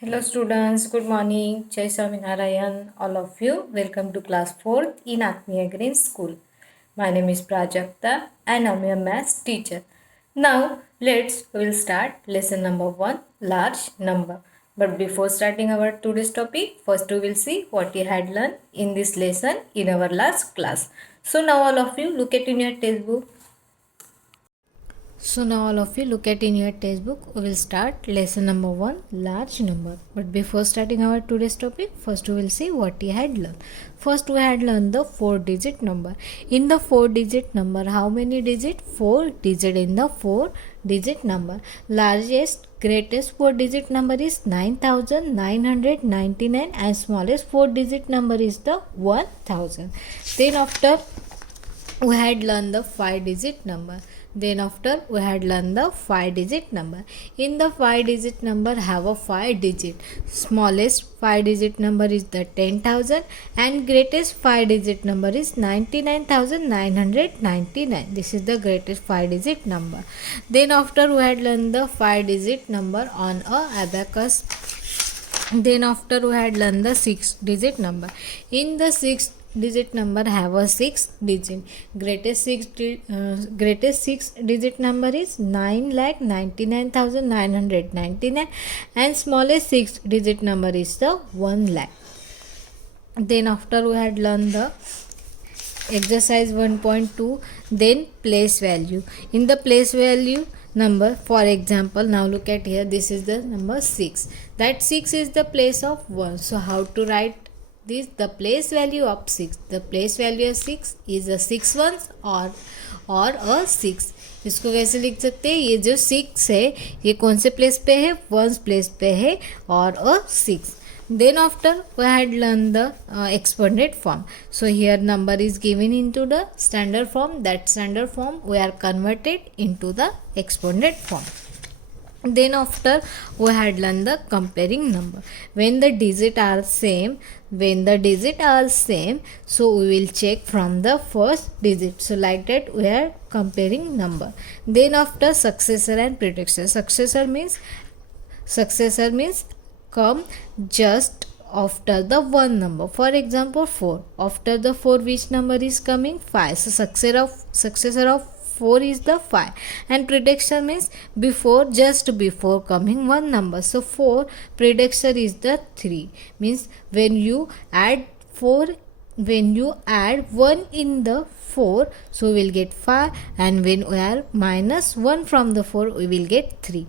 Hello students, good morning. Jai Swaminarayan, all of you. Welcome to class 4th in Atmiya Green School. My name is Prajakta and I'm your maths teacher. Now we'll start lesson number 1, large number. But before starting our today's topic, first we will see what you had learned in this lesson in our last class. So now all of you look at in your textbook. So now all of you look at in your textbook. We will start lesson number 1, large number. But before starting our today's topic, first we will see what we had learned. First we had learned the 4-digit number. In the 4-digit number, how many digit? 4 digit in the 4-digit number. Largest greatest 4-digit number is 9999 and smallest 4-digit number is the 1000. Then after we had learned the 5-digit number. Then after we had learned the 5-digit number. In the 5-digit number have a 5 digit. Smallest 5-digit number is the 10,000 and greatest 5-digit number is 99,999. This is the greatest 5-digit number. Then after we had learned the 5-digit number on a abacus. Then after we had learned the 6-digit number. In the 6-digit number have a 6 digit. Greatest 6 digit number is 9,99,999 and smallest 6 digit number is the 1 lakh. Then after we had learned the exercise 1.2, then place value. In the place value number, for example, now look at here, this is the number 6. That 6 is the place of 1. So how to write this? The place value of 6. The place value of 6 is a 6 ones or a 6. इसको कैसे लिख सकते हैं? ये जो 6 है ये कौन से प्लेस पे है? 1 प्लेस पे है और a 6. Then after we had learned the exponent form. So here number is given into the standard form. That standard form we are converted into the exponent form. Then after we had learned the comparing number. When the digit are same, so we will check from the first digit. So like that we are comparing number. Then after successor and predecessor. Successor means come just after the one number. For example 4. After the 4 which number is coming? 5. So successor of 4 is the 5 and predecessor means just before coming one number. So 4 predecessor is the 3, means when you add 1 in the 4, so we will get 5 and when we are minus 1 from the 4 we will get 3.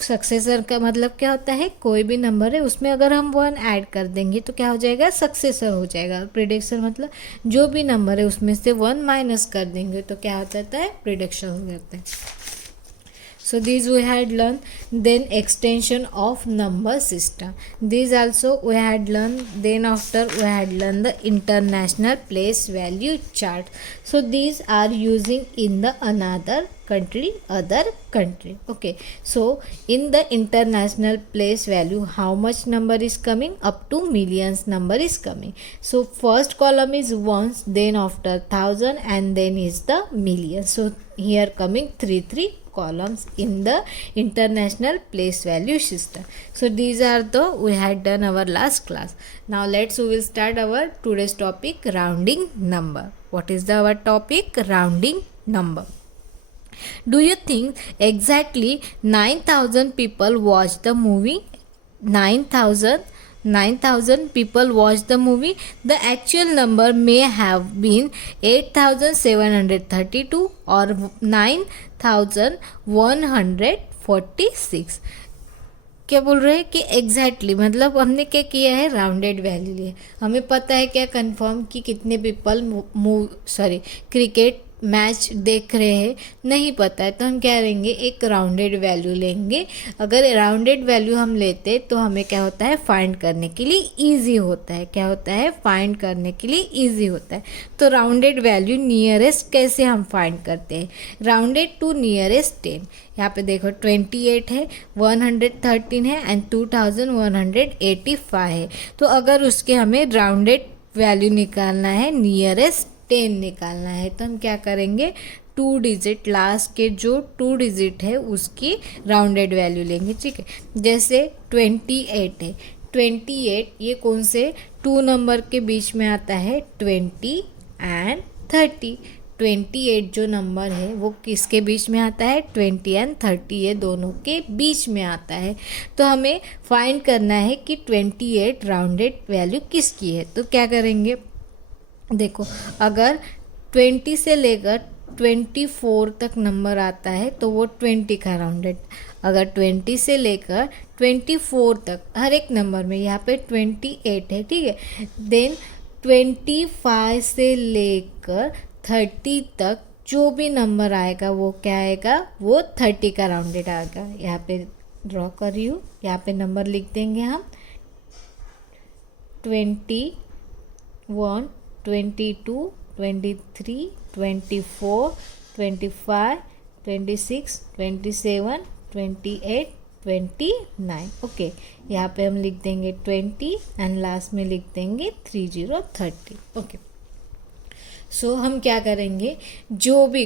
Successor का मतलब क्या होता है? कोई भी number है उसमें अगर हम 1 ऐड कर देंगे तो क्या हो जाएगा? सक्सेसर हो जाएगा. प्रिडिक्शन मतलब जो भी नंबर है उसमें से 1 माइनस कर देंगे तो क्या हो जाता है? प्रिडिक्शन हो जाता है. So these we had learned. Then extension of number system. These also we had learned. Then after we had learned the international place value chart. So these are using in the other country. Okay. So in the international place value, how much number is coming? Up to millions number is coming. So first column is ones, then after thousand, and then is the million. So here coming three columns in the international place value system. So these are the we had done our last class. Now we will start our today's topic, rounding number. What is our topic? Rounding number. Do you think exactly 9,000 people watched the movie? 9,000 people watched the movie. The actual number may have been 8,732 or 9,146. क्या बोल रहे हैं कि exactly मतलब हमने क्या किया है? राउंडेड वैल्यू लिए. हमें पता है क्या कंफर्म कि कितने पीपल क्रिकेट मैच देख रहे हैं? नहीं पता है तो हम क्या लेंगे? एक राउंडेड वैल्यू लेंगे. अगर राउंडेड वैल्यू हम लेते तो हमें क्या होता है? फाइंड करने के लिए ईजी होता है. क्या होता है? फाइंड करने के लिए ईजी होता है. तो राउंडेड वैल्यू नियरेस्ट कैसे हम फाइंड करते हैं? Rounded to nearest 10. यहाँ पे देखो 28 है, 113 है एंड 2185 है. तो अगर उसके हमें राउंडेड वैल्यू निकालना है, नियरेस्ट 10 निकालना है, तो हम क्या करेंगे? टू डिजिट, लास्ट के जो टू डिजिट है उसकी राउंडेड वैल्यू लेंगे, ठीक है। जैसे 28 है, 28 ये कौन से टू नंबर के बीच में आता है, 20 एंड 30। 28 जो नंबर है वो किसके बीच में आता है, 20 एंड 30, ये दोनों के बीच में आता है। तो हमें फाइंड करना है कि 28 राउंडेड वैल्यू किसकी है। तो क्या करेंगे, देखो अगर 20 से लेकर 24 तक नंबर आता है तो वो 20 का राउंडेड। अगर 20 से लेकर 24 तक हर एक नंबर में, यहाँ पे 28 है, ठीक है। देन 25 से लेकर 30 तक जो भी नंबर आएगा वो क्या आएगा, वो 30 का राउंडेड आएगा। यहाँ पे ड्रॉ कर रही हूँ, यहाँ पे नंबर लिख देंगे हम 21, 22, 23, 24, 25, 26, 27, 28, 29। ओके, यहाँ पे हम लिख देंगे 20 एंड लास्ट में लिख देंगे 30, 30। ओके, सो हम क्या करेंगे, जो भी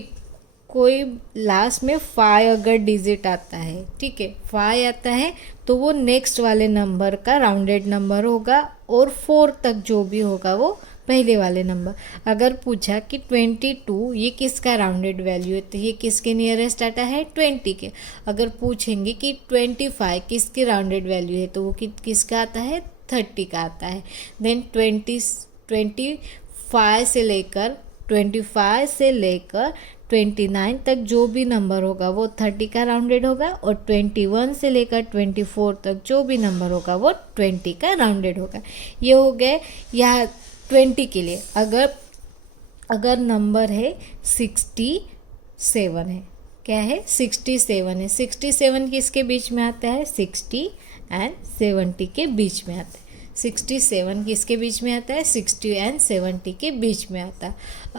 कोई लास्ट में 5 अगर डिजिट आता है, ठीक है, 5 आता है तो वो नेक्स्ट वाले नंबर का राउंडेड नंबर होगा, और 4 तक जो भी होगा वो पहले वाले नंबर। अगर पूछा कि 22 ये किसका राउंडेड वैल्यू है, तो ये किसके नियरेस्ट आता है, 20 के। अगर पूछेंगे कि 25 किसकी राउंडेड वैल्यू है, तो वो किसका आता है, 30 का आता है। देन 25 से लेकर 29 तक जो भी नंबर होगा वो 30 का राउंडेड होगा, और 21 से लेकर 24 तक जो भी नंबर होगा वो 20 का राउंडेड होगा। ये हो गए यहाँ 20 के लिए। अगर नंबर है 67 है, क्या है, 67 है। 67 किसके बीच में आता है, 60 एंड 70 के बीच में आता है। 67 किसके बीच में आता है, 60 एंड 70 के बीच में आता है।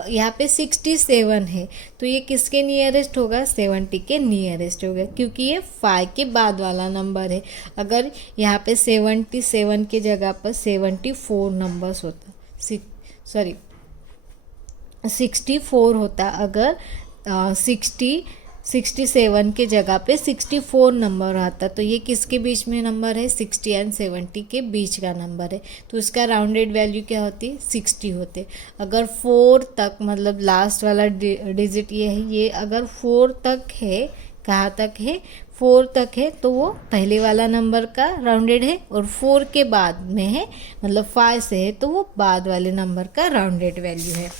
यहाँ पे 67 है तो ये किसके नियरेस्ट होगा, 70 के नियरेस्ट होगा, क्योंकि ये 5 के बाद वाला नंबर है। अगर यहाँ पे 77 के जगह पर 74 नंबर्स होता, 64 होता, अगर 67 के जगह पे 64 नंबर आता, तो ये किसके बीच में नंबर है, 60 एंड 70 के बीच का नंबर है, तो इसका राउंडेड वैल्यू क्या होती, 60 होते। अगर 4 तक, मतलब लास्ट वाला डिजिट ये है, ये अगर 4 तक है, कहाँ तक है, 4 तक है, तो वो पहले वाला नंबर का राउंडेड है, और 4 के बाद में है, मतलब 5 से है, तो वो बाद वाले नंबर का राउंडेड वैल्यू है।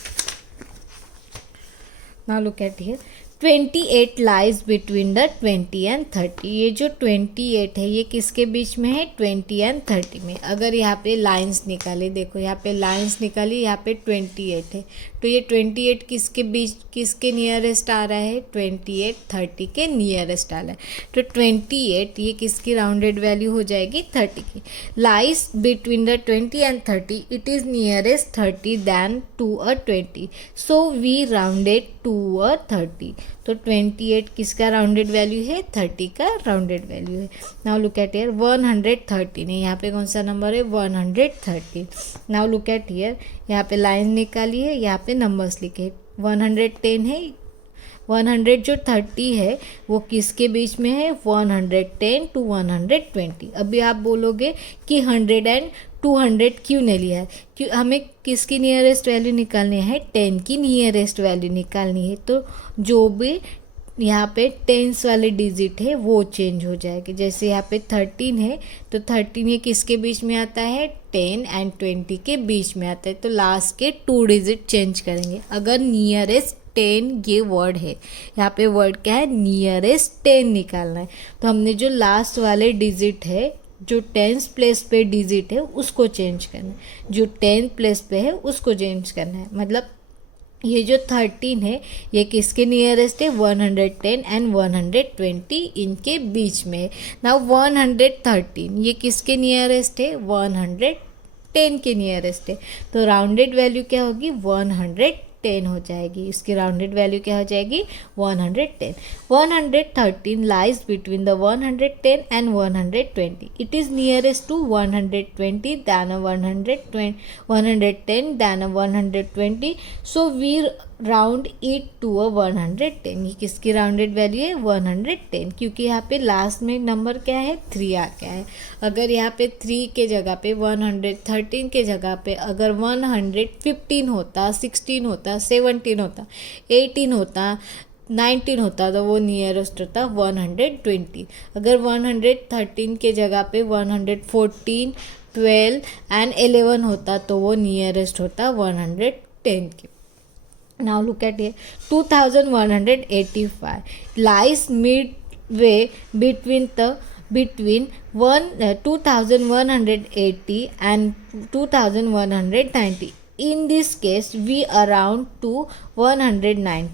Now look at here, 28 lies between the 20 and 30। ये जो 28 है ये किसके बीच में है, 20 एंड 30 में। अगर यहाँ पे लाइंस निकाले, देखो यहाँ पे लाइंस निकाली, यहाँ पे 28 है, तो ये 28 किसके बीच, किसके नियरेस्ट आ रहा है, 28 30 के नियरेस्ट आ रहा है। तो 28 ये किसकी राउंडेड वैल्यू हो जाएगी, 30 की। Lies between the 20 and 30, it is nearest 30 than to a 20, so we rounded to a 30। तो 28 किसका राउंडेड वैल्यू है, 30 का राउंडेड वैल्यू है। नाउ लुक एट हियर, 113 है, यहाँ पे कौन सा नंबर है, 113। नाउ लुक एट हियर, यहाँ पे लाइन निकाली है, यहाँ पे नंबर्स लिखे, 110 है। 100 जो 30 है वो किसके बीच में है, 110 to 120। अभी आप बोलोगे कि 100 एंड 200 क्यों नहीं लिया है, क्यों, हमें किसकी नियरेस्ट वैल्यू निकालनी है, 10 की नियरेस्ट वैल्यू निकालनी है। तो जो भी यहाँ पे टेंस वाले डिजिट है वो चेंज हो जाएगी। जैसे यहाँ पे 13 है तो 13 ये किसके बीच में आता है, 10 एंड 20 के बीच में आता है, तो लास्ट के 2 डिजिट चेंज करेंगे। अगर नियरेस्ट 10 ये वर्ड है, यहाँ पे वर्ड क्या है, नियरेस्ट 10 निकालना है, तो हमने जो लास्ट वाले डिजिट है, जो 10th प्लेस पे डिजिट है उसको चेंज करना है, जो 10th प्लेस पे है उसको चेंज करना है। मतलब ये जो 13 है ये किसके नियरेस्ट है, 110 एंड 120 इनके बीच में है। नाउ 113 ये किसके नियरेस्ट है, 110 के नियरेस्ट है, तो राउंडेड वैल्यू क्या होगी, 110 हो जाएगी। इसकी राउंडेड वैल्यू क्या हो जाएगी, 110। 113 lies between the 110 and 120, it is nearest to 120 than 110 than 120, so we round it to a 110। ये किसकी राउंडेड वैल्यू है 110, क्योंकि यहाँ पे लास्ट में नंबर क्या है 3 आ गया है। अगर यहाँ पे 3 के जगह पे 113 के जगह पे अगर 115 होता, 16 होता, 17 होता, 18 होता, 19 होता तो वो नियरेस्ट होता 120। अगर 113 के जगह पे 114, 12 एंड 11 होता तो वो नियरेस्ट होता 110 के। Now look at here, 2185 lies midway between 2180 and 2190. In this case we around to 119।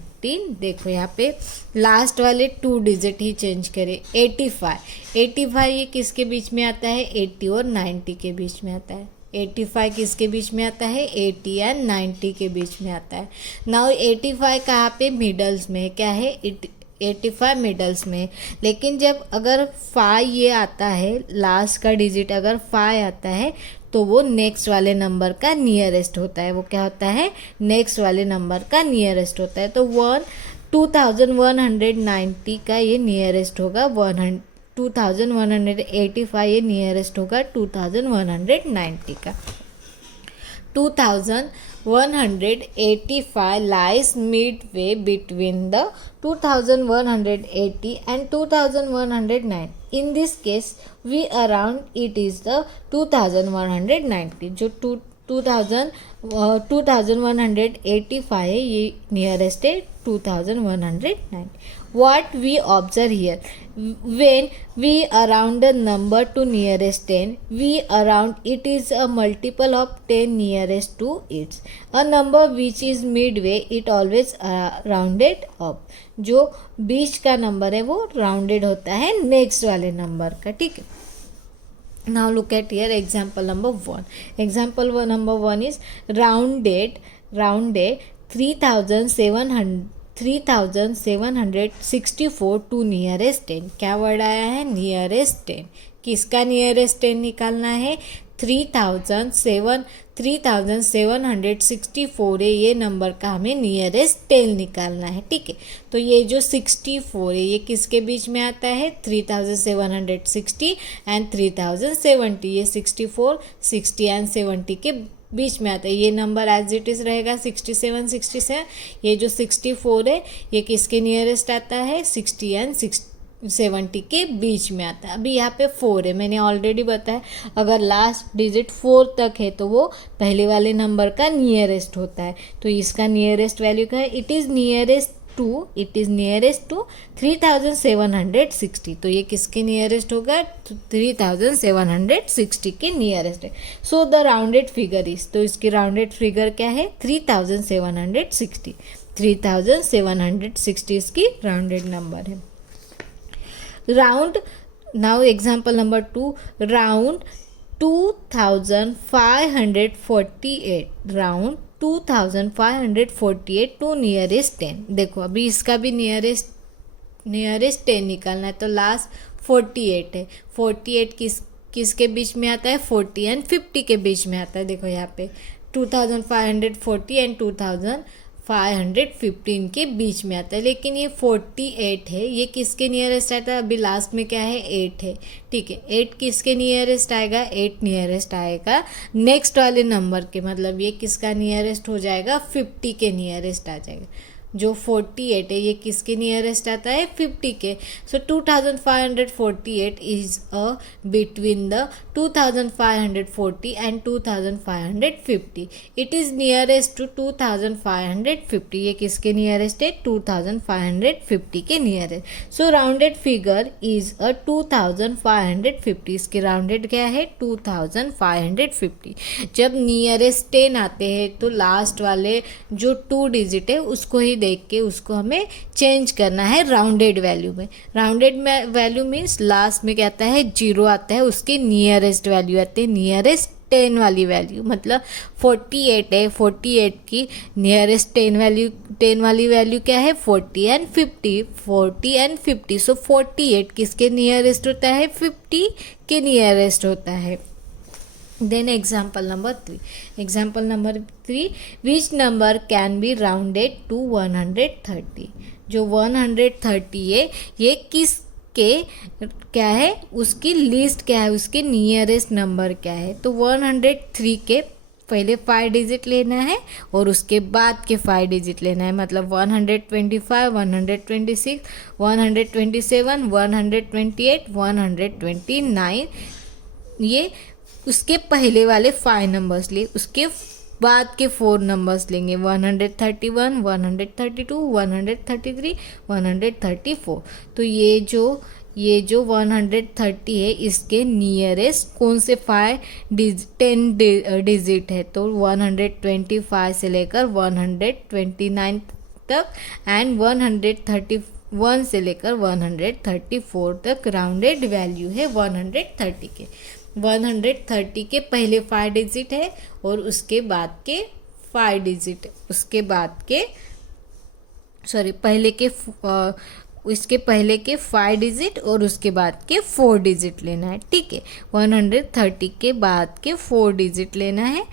देखो यहाँ पे लास्ट वाले 2 डिजिट ही चेंज करें। 85 ये किसके बीच में आता है 80 और 90 के बीच में आता है। 85 किसके बीच में आता है 80 एंड 90 के बीच में आता है। नाउ 85 कहाँ पे मिडल्स में क्या है 85 मिडल्स में। लेकिन जब अगर 5 ये आता है लास्ट का डिजिट अगर 5 आता है तो वो नेक्स्ट वाले नंबर का नियरेस्ट होता है। वो क्या होता है नेक्स्ट वाले नंबर का नियरेस्ट होता है। तो 2190 का ये नियरेस्ट होगा 2185 ये नियरेस्ट होगा 2190 का। 2185 lies midway between the 2180 and 2109. In this case we around it is the 2190। जो 2185 है ये नियरेस्ट है 2109। What we observe here, when we around the number to nearest 10, we around it is a multiple of 10 nearest to its. A number which is midway it always rounded up। जो बीच का number है वो rounded होता है next वाले number का, ठीक है। Now look at here example number 1. Example number 1 is rounded 3764 to nearest 10। क्या वर्ड आया है नियरेस्ट 10। किसका नियरेस्ट 10 निकालना है 3764 है ये नंबर का हमें नियरेस्ट 10 निकालना है, ठीक है। तो ये जो 64 है ये किसके बीच में आता है 3760 एंड 3070। ये 64, 60 एंड 70 के बीच में आता है। ये नंबर एज इट इज़ रहेगा 67। ये जो 64 है ये किसके नियरेस्ट आता है 60 एंड 70 के बीच में आता है। अभी यहाँ पे 4 है, मैंने ऑलरेडी बताया अगर लास्ट डिजिट 4 तक है तो वो पहले वाले नंबर का नियरेस्ट होता है। तो इसका नियरेस्ट वैल्यू क्या है इट इज़ नियरेस्ट टू 3760। तो ये किसके नियरेस्ट होगा 3760 के नियरेस्ट है। So the rounded figure is, तो इसकी राउंडेड फिगर क्या है 3760 इसकी राउंडेड नंबर है। Round now example number 2, round 2548 to nearest 10। देखो अभी इसका भी नियरेस्ट 10 निकालना है। तो लास्ट 48 है, 48 किसके बीच में आता है 40 एंड 50 के बीच में आता है। देखो यहाँ पे 2540 एंड 2515 के बीच में आता है। लेकिन ये 48 है ये किसके नियरेस्ट आता है अभी लास्ट में क्या है 8 है, ठीक है। 8 किसके नियरेस्ट आएगा 8 नियरेस्ट आएगा नेक्स्ट वाले नंबर के, मतलब ये किसका नियरेस्ट हो जाएगा 50 के नियरेस्ट आ जाएगा। जो 48 है ये किसके नियरेस्ट आता है 50 के। So 2548 is a between the 2540 and 2550। It is nearest to 2550। ये किसके नियरेस्ट है 2550 के nearest. So rounded figure is a 2550। इसके राउंडेड क्या है 2550। जब नियरेस्ट 10 आते हैं तो लास्ट वाले जो 2 डिजिट है उसको ही देख के उसको हमें चेंज करना है राउंडेड वैल्यू में। राउंडेड वैल्यू मीन्स लास्ट में क्या आता है 0 आता है, उसके नियरेस्ट वैल्यू आते हैं नियरेस्ट 10 वाली वैल्यू। मतलब 48 है, 48 की नियरेस्ट 10 वाली वैल्यू क्या है 40 एंड 50। सो 48 किसके नियरेस्ट होता है 50 के नियरेस्ट होता है। Then example number 3. Example number 3, which number can be rounded to 130? जो 130 है ये किस के क्या है, उसकी लिस्ट क्या है, उसके नियरेस्ट नंबर क्या है। तो 103 के पहले 5 डिजिट लेना है और उसके बाद के 5 डिजिट लेना है, मतलब 125, 126, 127, 128, 129, ये उसके पहले वाले 5 नंबर्स लिए, उसके बाद के 4 नंबर्स लेंगे 131, 132, 133, 134। तो ये जो 130 है इसके नियरेस्ट कौन से 10 डिजिट है, तो 125 से लेकर 129 तक एंड 131 से लेकर 134 तक राउंडेड वैल्यू है 130 के। 130 के पहले 5 डिजिट है और उसके बाद के 5 डिजिट, उसके बाद के इसके पहले के 5 डिजिट और उसके बाद के 4 डिजिट लेना है, ठीक है। 130 के बाद के 4 डिजिट लेना है,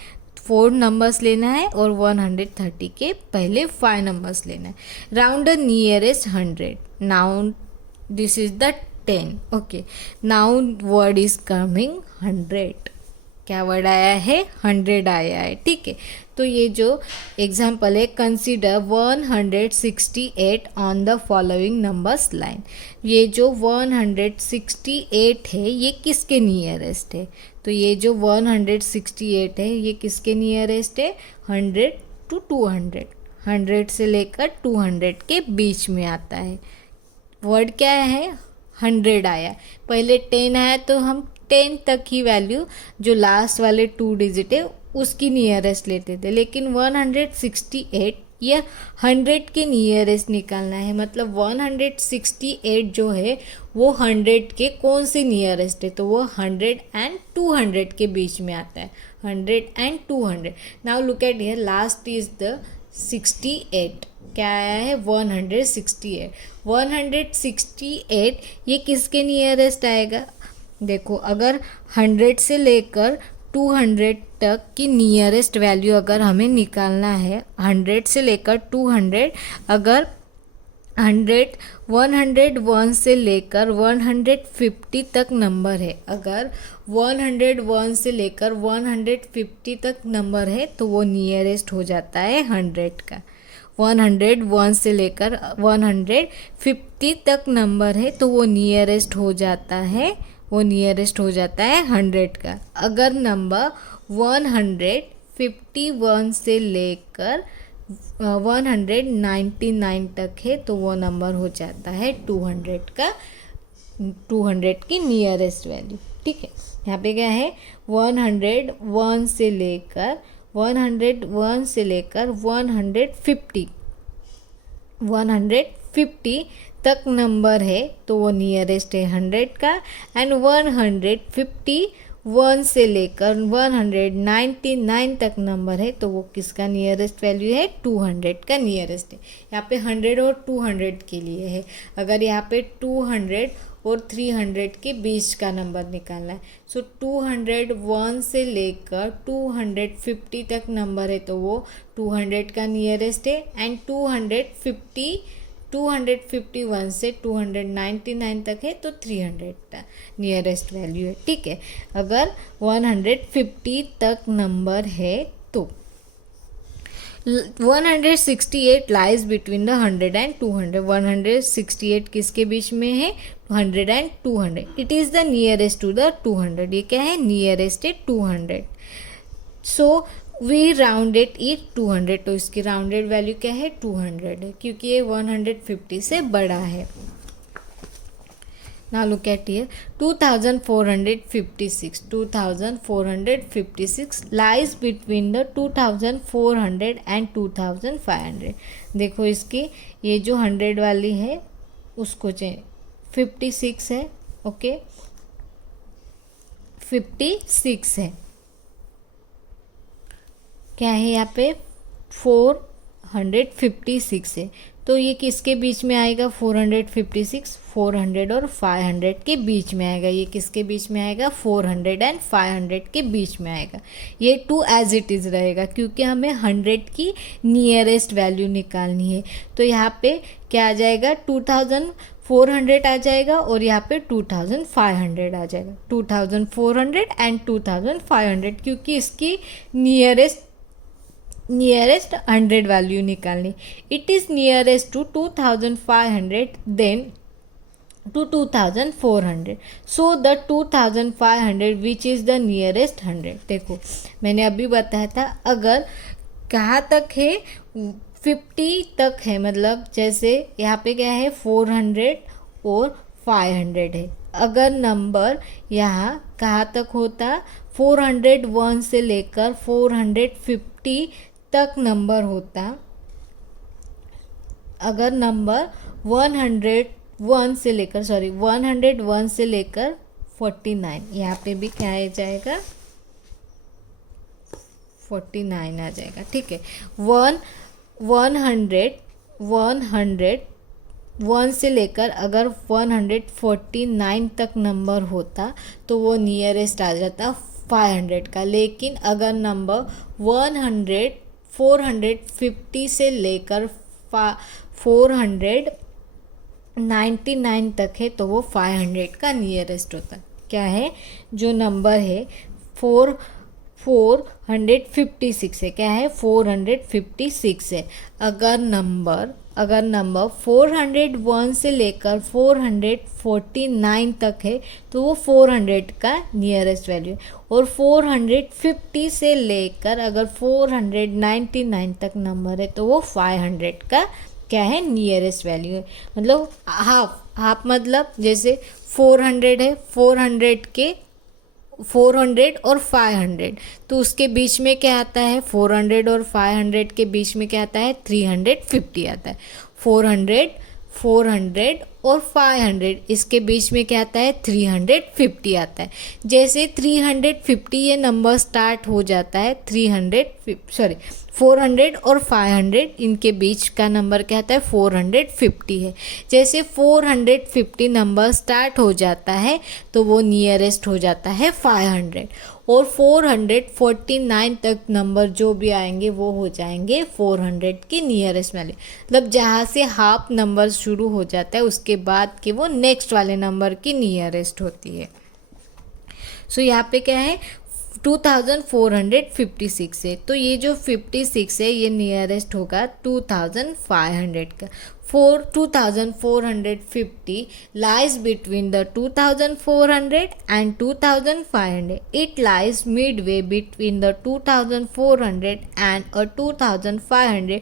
4 नंबर्स लेना है और 130 के पहले 5 नंबर्स लेना है। Round the nearest 100, now this is the 10, okay. Now word is coming 100, क्या वर्ड आया है, 100 आया है, ठीक है। तो ये जो एग्जाम्पल है, consider 168 on the following numbers line. ये जो 168 है ये किसके नियरेस्ट है, तो ये जो 168 है ये किसके नियरेस्ट है, 100 to 200, 100 से लेकर 200 के बीच में आता है। वर्ड क्या है, 100 आया, पहले 10 आया तो हम 10 तक ही वैल्यू जो लास्ट वाले 2 डिजिट है उसकी नियरेस्ट लेते थे, लेकिन 168 ये 100 के नियरेस्ट निकालना है, मतलब 168 जो है वो 100 के कौन से नियरेस्ट है, तो वो 100 एंड 200 के बीच में आता है, 100 and 200। Now look at here, last is the 68, क्या आया है 168। 168 ये किसके नियरेस्ट आएगा, देखो अगर 100 से लेकर 200 तक की नियरेस्ट वैल्यू अगर हमें निकालना है, 100 से लेकर 200, अगर 101 से लेकर 150 तक नंबर है, अगर 101 से लेकर 150 तक नंबर है तो वो नियरेस्ट हो जाता है 100 का। 101 से लेकर 150 तक नंबर है तो वो नियरेस्ट हो जाता है 100 का। अगर नंबर 151 से लेकर 199 तक है तो वो नंबर हो जाता है 200 का, 200 की नियरेस्ट वैल्यू, ठीक है। यहाँ पे क्या है, 101 से लेकर 150 तक नंबर है तो वो नियरेस्ट है 100 का, एंड 151 से लेकर 199 तक नंबर है तो वो किसका नियरेस्ट वैल्यू है, 200 का नियरेस्ट है। यहाँ पे 100 और 200 के लिए है, अगर यहाँ पे 200 और 300 के बीच का नंबर निकालना है, सो 201 से लेकर 250 तक नंबर है तो वो 200 का नियरेस्ट है, एंड 251 से 299 तक है तो 300 का नियरेस्ट वैल्यू है, ठीक है। अगर 150 तक नंबर है तो 168 लाइज बिटवीन द 100 एंड 200। 168 किसके बीच में है, 100 and 200। It is the nearest to the 200, ये क्या है, नियरेस्ट है 200। सो वी राउंडेड इट 200, तो इसकी राउंडेड वैल्यू क्या है, 200 है, क्योंकि ये 150 से बड़ा है। Now look at here, 2456 lies between the 2400 and 2500। देखो इसकी ये जो 100 वाली है उसको 56 है, ओके 56 है, क्या है यहाँ पे 456 है, तो ये किसके बीच में आएगा 456, 400 और 500 के बीच में आएगा। ये किसके बीच में आएगा 400 एंड 500 के बीच में आएगा। ये 2 एज इट इज़ रहेगा क्योंकि हमें 100 की नियरेस्ट वैल्यू निकालनी है। तो यहाँ पे क्या आ जाएगा 2400 आ जाएगा और यहाँ पे 2500 आ जाएगा। 2400 एंड 2500 क्योंकि इसकी नियरेस्ट 100 वैल्यू निकालनी। It is nearest to 2500 then to 2400, so the 2500 which is the nearest 100। देखो मैंने अभी बताया था अगर कहाँ तक है 50 तक है, मतलब जैसे यहाँ पे क्या है 400 और 500 है। अगर नंबर यहाँ कहाँ तक होता 401 से लेकर 450 तक नंबर होता। अगर नंबर 101 से लेकर 49, यहाँ पे भी क्या आ जाएगा 49 आ जाएगा। ठीक है, 101 से लेकर अगर 149 तक नंबर होता तो वो नियरेस्ट आ जाता 500 का। लेकिन अगर नंबर 450 से लेकर 499 तक है तो वो 500 का नियरेस्ट होता है। क्या है जो नंबर है 456 है, क्या है 456 है। अगर नंबर 401 से लेकर 449 तक है तो वो 400 का नियरेस्ट वैल्यू है। और 450 से लेकर अगर 499 तक नंबर है तो वो 500 का क्या है नियरेस्ट वैल्यू है। मतलब हाफ मतलब जैसे 400 है, 400 और 500 तो उसके बीच में क्या आता है 400 और 500 के बीच में क्या आता है 350 आता है। 400 और 500 इसके बीच में क्या आता है 350 आता है। जैसे 350 ये नंबर स्टार्ट हो जाता है 400 और 500 इनके बीच का नंबर क्या आता है 450 है। जैसे 450 नंबर स्टार्ट हो जाता है तो वो नियरेस्ट हो जाता है 500 और 449 तक नंबर जो भी आएंगे वो हो जाएंगे 400 के नियरेस्ट वाले। मतलब जहाँ से हाफ नंबर शुरू हो जाता है उसके बाद के वो नेक्स्ट वाले नंबर की नियरेस्ट होती है। सो यहाँ पे क्या है 2456 है तो ये जो 56 है ये नियरेस्ट होगा 2500 का। 2450 lies between the 2400 and 2500. It lies midway between the 2400 and a 2500.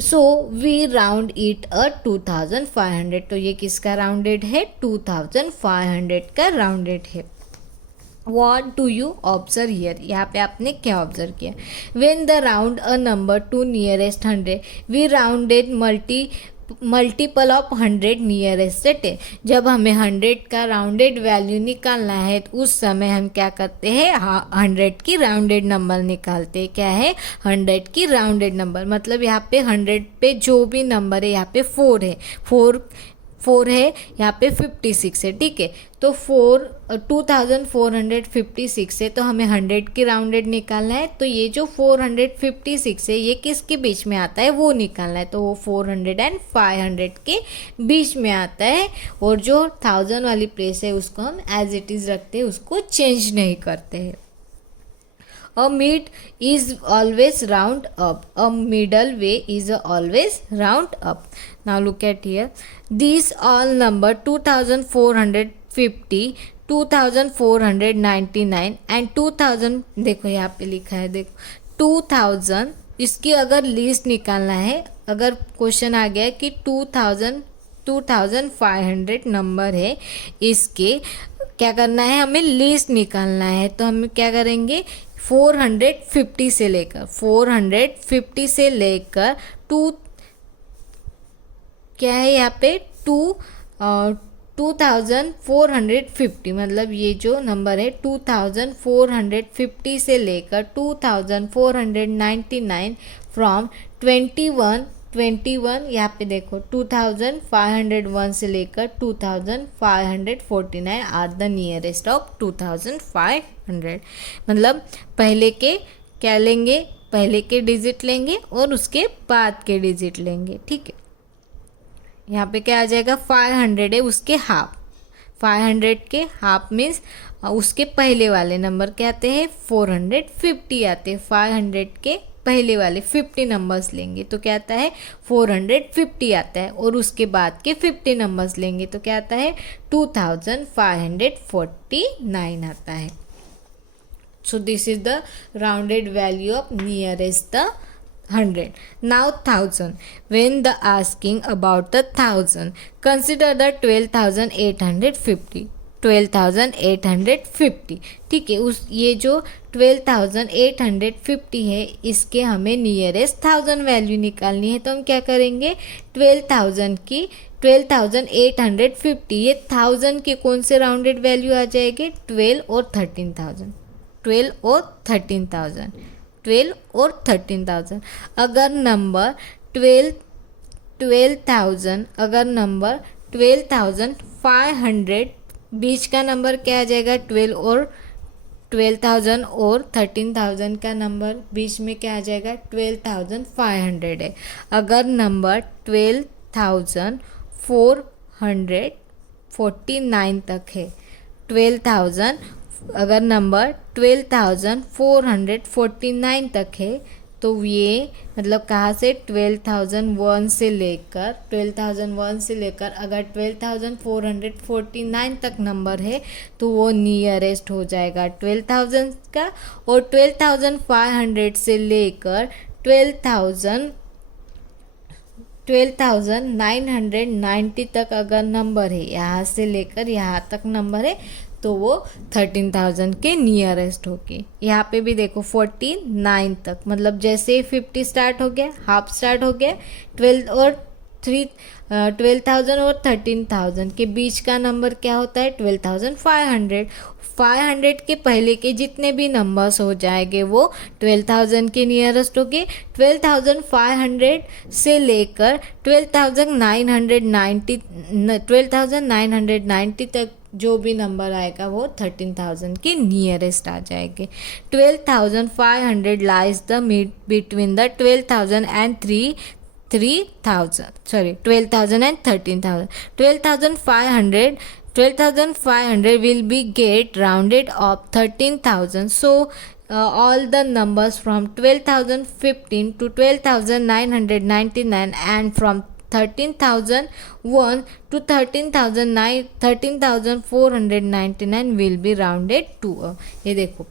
So we round it a 2500। तो ये किसका राउंडेड है 2500 का राउंडेड है। What do you observe here? यहाँ पे आपने क्या ऑब्जर्व किया? When the round a number to nearest 100, we rounded multiple of 100 nearest है। जब हमें 100 का राउंडेड वैल्यू निकालना है तो उस समय हम क्या करते हैं 100 की राउंडेड नंबर निकालते हैं। क्या है 100 की राउंडेड नंबर, मतलब यहाँ पे 100 पे जो भी नंबर है यहाँ पे 4 है, 4 है, यहाँ पे 56 है। ठीक है, तो 2456 है तो हमें 100 की राउंडेड निकालना है। तो ये जो 456 है ये किसके बीच में आता है वो निकालना है। तो वो 400 एंड 500 के बीच में आता है और जो 1000 वाली प्लेस है उसको हम एज इट इज़ रखते हैं, उसको चेंज नहीं करते हैं। A mid is always round up. A middle way is always round up. Now look at here. These all number 2450, 2499 and 2000। देखो यहाँ पे लिखा है, देखो 2000। इसकी अगर लिस्ट निकालना है, अगर क्वेश्चन आ गया कि 2500 नंबर है, इसके क्या करना है हमें लिस्ट निकालना है। तो हम क्या करेंगे 450 से लेकर 2 क्या है यहाँ पे 2450, मतलब ये जो नंबर है 2450 से लेकर 2499 फ्रॉम 21 21, यहाँ पे देखो 2501 से लेकर 2549 आर द नियरेस्ट ऑफ 2500। मतलब पहले के क्या लेंगे, पहले के डिजिट लेंगे और उसके बाद के डिजिट लेंगे, ठीक है। यहाँ पे क्या आ जाएगा, 500 है उसके हाफ, 500 के हाफ मीन्स उसके पहले वाले नंबर क्या आते हैं, 450 आते हैं। 500 के पहले वाले 50 नंबर्स लेंगे तो क्या आता है, 450 आता है, और उसके बाद के 50 नंबर्स लेंगे तो क्या आता है, 2549 आता है। So this is the rounded value of nearest the 100. Now 1000. When the asking about the 1000, consider the 12,850. 12,850, ठीक है। उस ये जो 12,850 है इसके हमें नियरेस्ट 1000 वैल्यू निकालनी है, तो हम क्या करेंगे, 12,000 की 12,850 ये 1000 के कौन से राउंडेड वैल्यू आ जाएंगे, 12 और 13,000, 12 और 13,000, 12 और 13,000। अगर नंबर 12,000, अगर नंबर 12,500, बीच का नंबर क्या आ जाएगा, 12,000 और 13,000 का नंबर बीच में क्या आ जाएगा, 12,500 है। अगर नंबर 12,449 तक है, 12,000, अगर नंबर 12,449 तक है तो ये मतलब कहाँ से, 12,001 से लेकर 12,001 से लेकर अगर 12,449 तक नंबर है तो वो नियरेस्ट हो जाएगा 12,000 का, और 12,500 से लेकर 12,990 तक अगर नंबर है, यहाँ से लेकर यहाँ तक नंबर है तो वो 13,000 के नियरेस्ट होगी। यहाँ पे भी देखो 49 तक, मतलब जैसे 50 स्टार्ट हो गया, हाफ स्टार्ट हो गया, 12,000 और 13,000 के बीच का नंबर क्या होता है, 12,500। 500 के पहले के जितने भी नंबर्स हो जाएंगे वो 12,000 के नियरेस्ट होंगे। 12,500 से लेकर 12,990 तक जो भी नंबर आएगा वो 13,000 के नियरेस्ट आ जाएंगे। 12,500 lies the mid between the 12,000 and 3,000, sorry 12,000 and 13,000. 12,500 will be get rounded off 13,000. So all the numbers from 12,015 to 12,999 and from 13,001 to 13,499 will be rounded to ये देखो,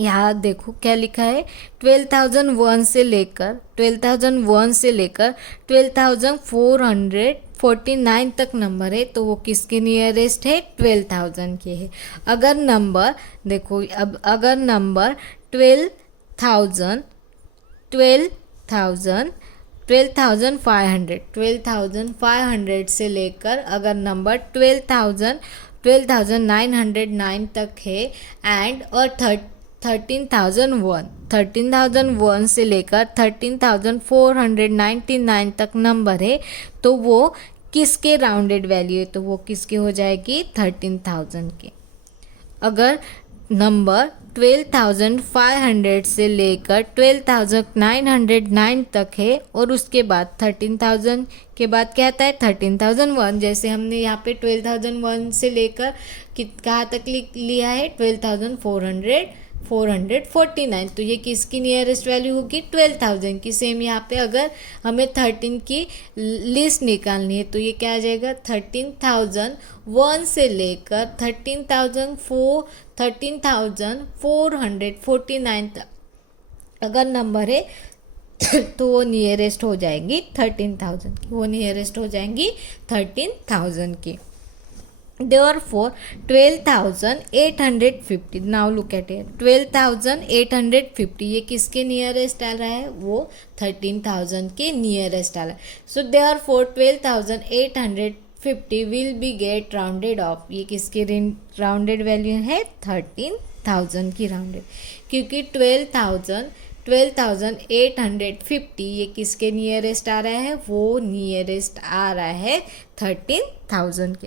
यहाँ देखो क्या लिखा है, 12,001 से लेकर 12,449 तक नंबर है तो वो किसके नियरेस्ट है, 12,000 के है। अगर नंबर देखो, अब अगर नंबर 12,500 से लेकर अगर नंबर 12,909 तक है एंड और 13,001 से लेकर 13,499 तक नंबर है तो वो किसके राउंडेड वैल्यू है, तो वो किसके हो जाएगी, 13,000 के। अगर नंबर 12,500 से लेकर 12,909 तक है और उसके बाद 13,000 के बाद क्या आता है, 13,001, जैसे हमने यहाँ पे 12,001 से लेकर कहाँ तक लिया है, 12,449, तो ये किसकी नियरेस्ट वैल्यू होगी, 12,000 की। सेम यहाँ पे अगर हमें 13 की लिस्ट निकालनी है तो ये क्या आ जाएगा, 13,001 से लेकर 13,449 तक अगर नंबर है तो वो नियरेस्ट हो जाएंगी 13,000 की, वो नियरेस्ट हो जाएंगी 13,000 की। Therefore 12,850, now look at it, 12,850 ये किसके नियरेस्ट आ रहा है, वो 13,000 के नियरेस्ट आ रहा है। So therefore 12,850 will be get rounded off, ये किसकी राउंडेड वैल्यू है, 13,000 की राउंडेड, क्योंकि 12,000 12,850 ये किसके नियरेस्ट आ रहा है, वो नियरेस्ट आ रहा है 13,000 के।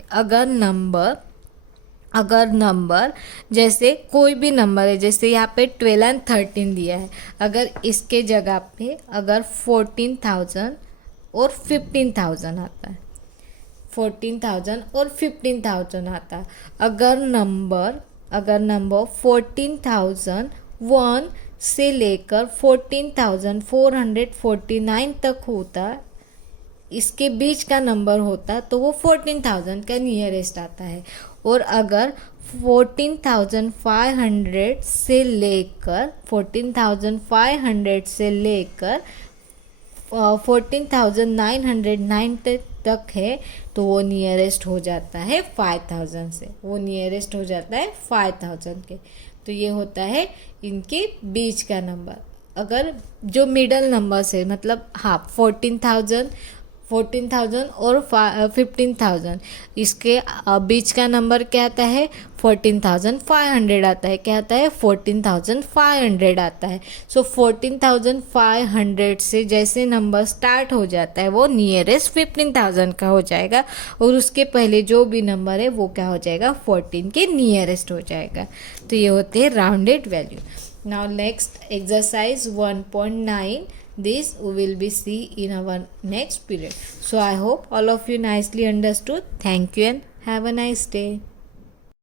अगर नंबर जैसे कोई भी नंबर है, जैसे यहाँ पे 12 और 13 दिया है, अगर इसके जगह पे अगर 14,000 और 15,000 आता है, 14,000 और 15,000 आता है, अगर नंबर 14,001 से लेकर 14,449 तक होता, इसके बीच का नंबर होता, तो वो 14,000 का नियरेस्ट आता है। और अगर 14,500 से लेकर 14,909 तक है, तो वो नियरेस्ट हो जाता है 5,000 से, वो नियरेस्ट हो जाता है 5,000 के। तो ये होता है इनके बीच का नंबर। अगर जो मिडल नंबर से मतलब हाँ 14,000 और 15,000, इसके बीच का नंबर क्या आता है, 14,500 आता है। क्या आता है, 14,500 आता है। सो 14,500 से जैसे नंबर स्टार्ट हो जाता है वो नियरेस्ट 15,000 का हो जाएगा, और उसके पहले जो भी नंबर है वो क्या हो जाएगा, 14 के नियरेस्ट हो जाएगा। तो ये होते हैं rounded value. Now next exercise 1.9, this we will be see in our next period. So I hope all of you nicely understood. Thank you and have a nice day.